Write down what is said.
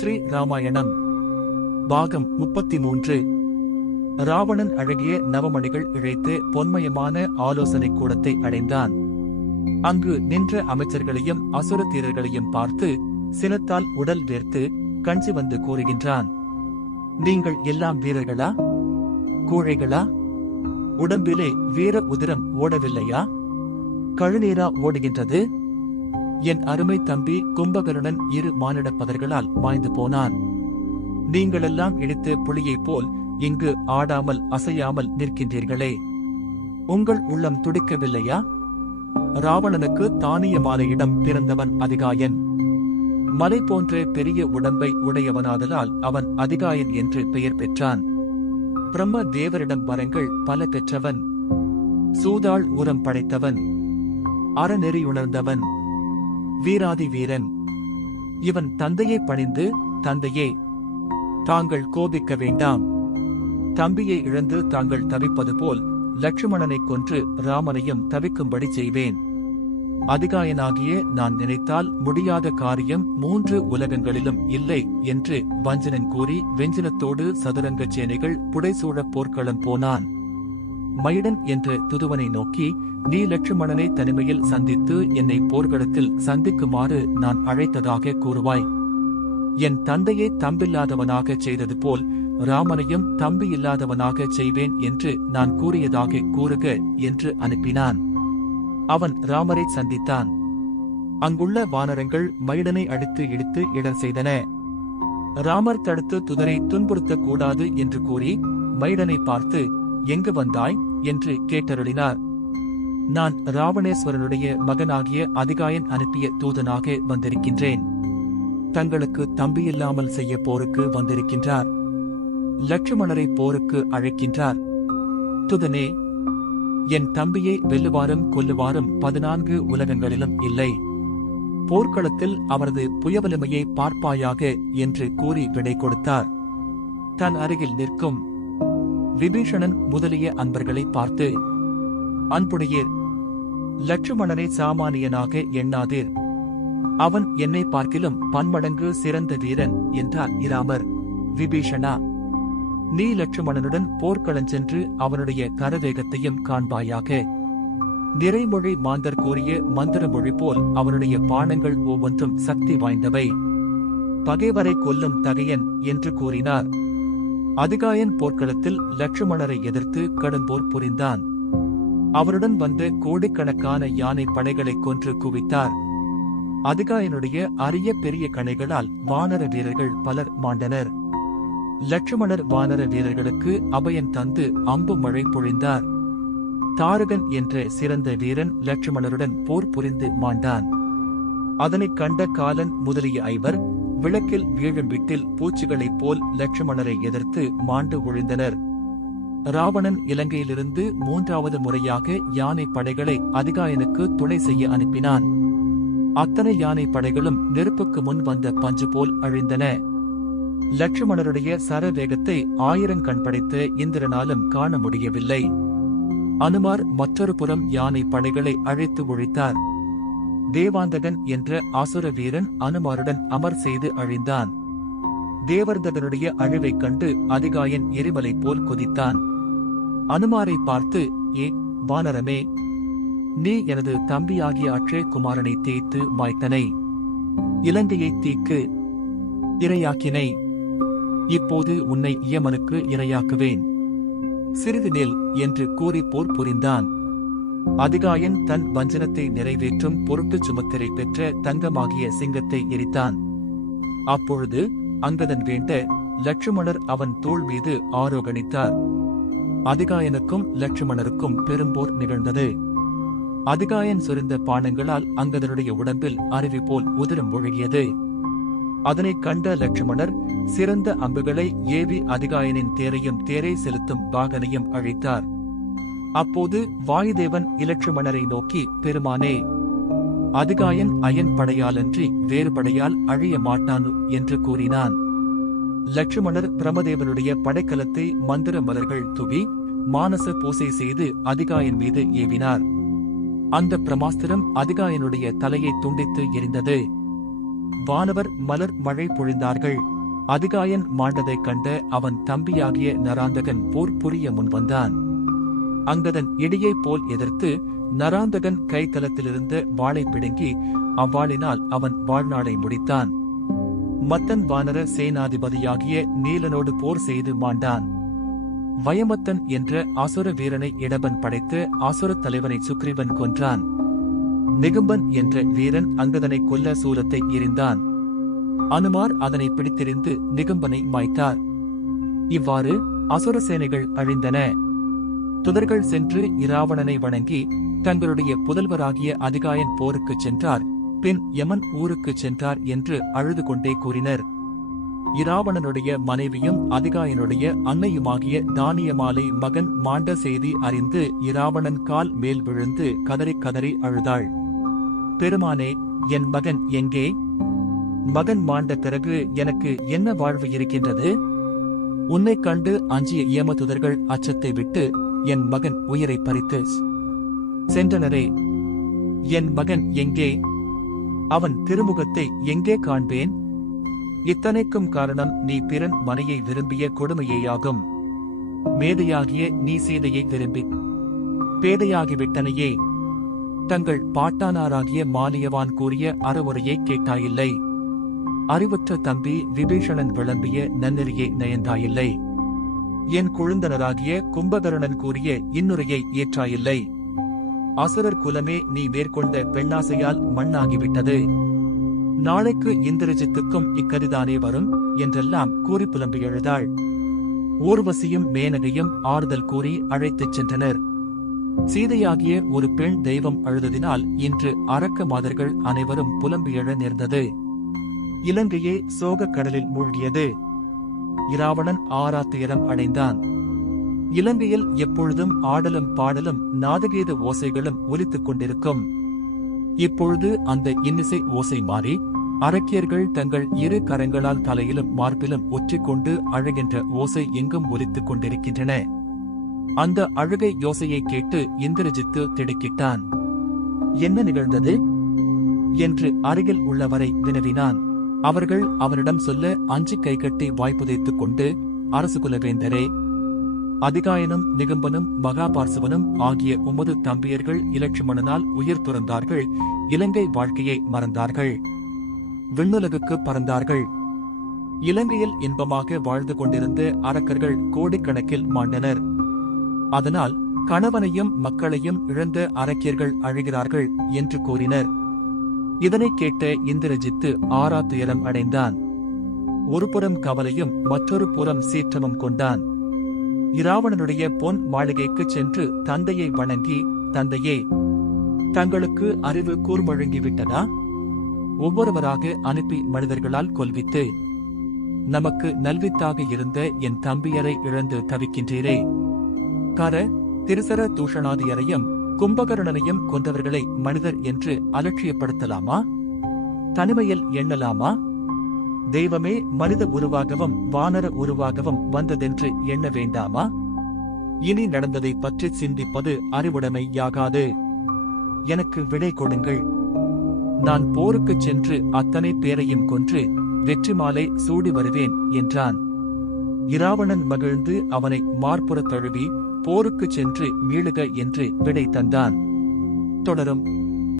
ஸ்ரீ ராமாயணம் பாகம் 33. ராவணன் அழகிய நவமணிகள் இழைத்து பொன்மயமான ஆலோசனை கூடத்தை அடைந்தான். அங்கு நின்ற அமைச்சர்களையும் அசுர தீரர்களையும் பார்த்து சினத்தால் உடல் வேர்த்து கஞ்சி வந்து கூறுகின்றான். நீங்கள் எல்லாம் வீரர்களா, கூழைகளா? உடம்பிலே வீர உதிரம் ஓடவில்லையா? கழுநீரா ஓடுகின்றது? என் அருமை தம்பி கும்பகருணன் 2 மானிடப் பதர்களால் மாய்ந்து போனான். நீங்களெல்லாம் இடித்த புலியைப் போல் இங்கு ஆடாமல் அசையாமல் நிற்கின்றீர்களே, உங்கள் உள்ளம் துடிக்கவில்லையா? ராவணனுக்கு தானியமான இடம் பிறந்தவன் அதிகாயன். மலை போன்ற பெரிய உடம்பை உடையவனாதலால் அவன் அதிகாயன் என்று பெயர் பெற்றான். பிரம்ம தேவரிடம் வரங்கள் பல பெற்றவன், சூதாள் உரம் படைத்தவன், அறநெறியுணர்ந்தவன், வீராதி வீரன். இவன் தந்தையை பணிந்து, தந்தையே, தாங்கள் கோபிக்க வேண்டாம். தம்பியை இழந்து தாங்கள் தவிப்பது போல் லட்சுமணனைக் கொன்று ராமனையும் தவிக்கும்படி செய்வேன். அதிகாயனாகிய நான் நினைத்தால் முடியாத காரியம் 3 உலகங்களிலும் இல்லை என்று வஞ்சனன் கூறி வெஞ்சினத்தோடு சதுரங்க சேனைகள் புடைசூழ போர்க்களம் போனான். மைடன் என்ற துதுவனை நோக்கி, நீ லட்சுமணனை தனிமையில் சந்தித்து என்னை போர்க்களத்தில் சந்திக்குமாறு நான் அழைத்ததாக கூறுவாய். என் தந்தையை தம்பில்லாதவனாக செய்தது போல் ராமனையும் தம்பி இல்லாதவனாக செய்வேன் என்று நான் கூறியதாக கூறுக என்று அனுப்பினான். அவன் ராமரை சந்தித்தான். அங்குள்ள வானரங்கள் மைடனை அடித்து இடித்து இடர் செய்தன. ராமர் தடுத்து துதரை துன்புறுத்தக் கூடாது என்று கூறி மைடனை பார்த்து, எங்கு வந்தாய் என்று கேட்டருளினார். நான் ராவணேஸ்வரனுடைய மகனாகிய அதிகாயன் அனுப்பிய தூதனாக வந்திருக்கின்றேன். தங்களுக்கு தம்பியில்லாமல் செய்ய போருக்கு வந்திருக்கின்றார். லட்சுமணரை போருக்கு அழைக்கின்றார். துதனே, என் தம்பியை வெல்லுவாரும் கொல்லுவாரும் 14 உலகங்களிலும் இல்லை. போர்க்களத்தில் அவரது புயவலிமையை பார்ப்பாயாக என்று கூறி விடை கொடுத்தார். தன் அருகில் நிற்கும் விபீஷணன் முதலிய அன்பர்களை பார்த்து, அன்புடையீர், லட்சுமணனை சாமானியனாக எண்ணாதீர். அவன் என்னை பார்க்கிலும் பன்மடங்கு சிறந்த வீரன் என்றார் இராமர். விபீஷணா, நீ லட்சுமணனுடன் போர்க்களஞ்சென்று அவனுடைய கரவேகத்தையும் காண்பாயாக. நிறைமொழி மாந்தர் கூறிய மந்திர மொழி போல் அவனுடைய பாணங்கள் ஒவ்வொன்றும் சக்தி வாய்ந்தவை. பகைவரை கொல்லும் தகையன் என்று கூறினார். அதிகாயன் போர்க்களத்தில் லட்சுமணரை எதிர்த்து கடும்போர் புரிந்தான். அவருடன் வந்த கோடிக்கணக்கான யானை படைகளை கொன்று குவித்தார். அதிகாயனுடைய அரிய பெரிய கணைகளால் வானர வீரர்கள் பலர் மாண்டனர். லட்சுமணர் வானர வீரர்களுக்கு அபயம் தந்து அம்பு மழை பொழிந்தார். தாரகன் என்ற சிறந்த வீரன் லட்சுமணருடன் போர் புரிந்து மாண்டான். அதனைக் கண்ட காலன் முதலிய 5 விளக்கில் வீழும் விட்டில் பூச்சிகளைப் போல் லட்சுமணரை எதிர்த்து மாண்டு ஒழிந்தனர். ராவணன் இலங்கையிலிருந்து 3வது முறையாக யானை படைகளை அதிகாயனுக்கு துணை செய்ய அனுப்பினான். அத்தனை யானை படைகளும் நெருப்புக்கு முன் வந்த பஞ்சு போல் அழிந்தன. லட்சுமணருடைய சரவேகத்தை 1000 கண் படைத்த இந்திரனாலும் காண முடியவில்லை. அனுமார் மற்றொரு புறம் யானை படைகளை அழைத்து ஒழித்தார். தேவாந்தகன் என்ற அசுர வீரன் அனுமாருடன் அமர் செய்து அழிந்தான். தேவர்தகனுடைய அழிவைக் கண்டு அதிகாயன் எரிமலை போல் கொதித்தான். அனுமாரை பார்த்து, ஏ வானரமே, நீ எனது தம்பியாகிய அக்ஷய குமாரனை தேய்த்து மாய்த்தனை, இலங்கையை தீக்கு இரையாக்கினை. இப்போது உன்னை இயமனுக்கு இரையாக்குவேன். சிறிது நெல் என்று கூறி போர் புரிந்தான். அதிகாயன் தன் வஞ்சனத்தை நிறைவேற்றும் பொருட்டு சுமத்திரை பெற்ற தங்கமாகிய சிங்கத்தை எரித்தான். அப்பொழுது அங்கதன் வேண்ட லட்சுமணர் அவன் தோள் மீது ஆரோகணித்தார். அதிகாயனுக்கும் லட்சுமணருக்கும் பெரும்போர் நிகழ்ந்தது. அதிகாயன் சொரிந்த பானங்களால் அங்கதனுடைய உடம்பில் அருவி போல் உதிரம் ஒழுகியது. அதனைக் கண்ட லட்சுமணர் சிறந்த அம்புகளை ஏவி அதிகாயனின் தேரையும் தேரை செலுத்தும் வாகனையும் அழித்தார். அப்போது வாயுதேவன் இலட்சுமணரை நோக்கி, பெருமானே, அதிகாயன் அயன் படையாலன்றி வேறு படையால் அழிய மாட்டான் என்று கூறினான். லட்சுமணர் பிரமதேவனுடைய படைக்கலத்தை மந்திர மலர்கள் துவி மானச பூசை செய்து அதிகாயன் மீது ஏவினார். அந்த பிரமாஸ்திரம் அதிகாயனுடைய தலையை துண்டித்து எரிந்தது. வானவர் மலர் மழை பொழிந்தார்கள். அதிகாயன் மாண்டதைக் கண்ட அவன் தம்பியாகிய நராந்தகன் போர் புரிய முன்வந்தான். அங்கதன் இடியைப் போல் எதிர்த்து நராந்தகன் கைத்தலத்திலிருந்த வாளை பிடுங்கி அவ்வாளினால் அவன் வாழ்நாளை முடித்தான். மத்தன் வானர சேனாதிபதியாகிய நீலனோடு போர் செய்து மாண்டான். வயமத்தன் என்ற அசுர வீரனை இடபன் படைத்து அசுரத் தலைவனை சுக்ரீவன் கொன்றான். நிகும்பன் என்ற வீரன் அங்கதனை கொல்ல சூலத்தை எறிந்தான். அனுமார் அதனை பிடித்தெறிந்து நிகும்பனை மாய்த்தார். இவ்வாறு அசுர சேனைகள் அழிந்தன. துதர்கள் சென்று இராவணனை வணங்கி தங்களுடைய புதல்வராகிய அதிகாயன் போருக்குச் சென்றார், பின் யமன் ஊருக்குச் சென்றார் என்று அழுது கொண்டே கூறினர். இராவணனுடைய மனைவியும் அதிகாயனுடைய அன்னையுமாகிய தானியமாலை மகன் மாண்ட செய்தி அறிந்து இராவணன் கால் மேல் விழுந்து கதறி கதறி அழுதாள். பெருமானே, என் மகன் எங்கே? மகன் மாண்ட பிறகு எனக்கு என்ன வாழ்வு இருக்கின்றது? உன்னைக் கண்டு அஞ்சிய யமதுதர்கள் அச்சத்தை விட்டு என் மகன் உயிரை பறித்து சென்றனரே. என் மகன் எங்கே? அவன் திருமுகத்தை எங்கே காண்பேன்? இத்தனைக்கும் காரணம் நீ பிறன் மனையை விரும்பிய கொடுமையேயாகும். மேதையாகிய நீ சீதையை விரும்பி பேதையாகிவிட்டனையே. தங்கள் பாட்டானாராகிய மாலியவான் கூறிய அறவுரையை கேட்டாயில்லை. அறிவுற்ற தம்பி விபீஷணன் விளம்பிய நன்னெறியை நயந்தாயில்லை. என் கொழுந்தனராகிய கும்பகர்ணன் கூறிய இன்னுரையை ஏற்றாயில்லை. அசுரர் குலமே நீ மேற்கொண்ட பெண்ணாசையால் மண்ணாகிவிட்டது. நாளைக்கு இந்திரஜித்துக்கும் இக்கதிதானே வரும் என்றெல்லாம் கூறி புலம்பி எழுதாள். ஊர்வசியும் மேனகையும் ஆறுதல் கூறி அழைத்துச் சென்றனர். சீதையாகிய ஒரு பெண் தெய்வம் அழுததினால் இன்று அரக்க மாதர்கள் அனைவரும் புலம்பி எழ நேர்ந்தது. இலங்கையே சோகக் கடலில் மூழ்கியது. இராவணன் ஆராத்துயரம் அடைந்தான். இலங்கையில் எப்பொழுதும் ஆடலும் பாடலும் நாதகீத ஓசைகளும் ஒலித்துக் கொண்டிருக்கும். இப்பொழுது அந்த இன்னிசை ஓசை மாறி அரக்கியர்கள் தங்கள் இரு கரங்களால் தலையிலும் மார்பிலும் ஒற்றிக்கொண்டு அழுகின்ற ஓசை எங்கும் ஒலித்துக் கொண்டிருக்கின்றன. அந்த அழுகை யோசையை கேட்டு இந்திரஜித்து திடுக்கிட்டான். என்ன நிகழ்ந்தது என்று அருகில் உள்ளவரை வினவினான். அவர்கள் அவரிடம் சொல்ல அஞ்சி கைகட்டி வாய்ப்புதைத்துக் கொண்டு, அரசு குலவேந்தரே, அதிகாயனும் நிகும்பனும் மகாபார்சுவனும் ஆகிய 9 தம்பியர்கள் இலட்சுமணனால் உயிர் துறந்தார்கள். இலங்கை வாழ்க்கையை மறந்தார்கள். விண்ணுலகுக்கு பறந்தார்கள். இலங்கையில் இன்பமாக வாழ்ந்து கொண்டிருந்த அரக்கர்கள் கோடிக்கணக்கில் மாண்டனர். அதனால் கணவனையும் மக்களையும் இழந்த அரக்கியர்கள் அழுகிறார்கள் என்று கூறினர். இதனைக் கேட்ட இந்திரஜித்து ஆராத்துயரம் அடைந்தான். ஒருபுறம் கவலையும் மற்றொரு புறம் சீற்றமும் கொண்டான். இராவணனுடைய பொன் மாளிகைக்குச் சென்று தந்தையை வணங்கி, தந்தையே, தங்களுக்கு அறிவு கூர்மழுங்கிவிட்டதா? ஒவ்வொருவராக அனுப்பி மனிதர்களால் கொல்வித்து நமக்கு நல்வித்தாக இருந்த என் தம்பியரை இழந்து தவிக்கின்றீரே. கர திருசர தூஷணாதியரையும் கும்பகர்ணனையும் கொன்றவர்களை மனிதர் என்று அலட்சியப்படுத்தலாமா? தனிமையில் எண்ணலாமா? தெய்வமே மனித உருவாகவும் வானர உருவாகவும் வந்ததென்று எண்ண வேண்டாமா? இனி நடந்ததை பற்றி சிந்திப்பது அறிவுடைமையாகாது. எனக்கு விடை கொடுங்கள். நான் போருக்குச் சென்று அத்தனை பேரையும் கொன்று வெற்றி மாலை சூடி வருவேன் என்றான். இராவணன் மகிழ்ந்து அவனை மார்புறத் தழுவி போருக்குச் சென்று மீளுக என்று விடை தந்தான். தொடரும்.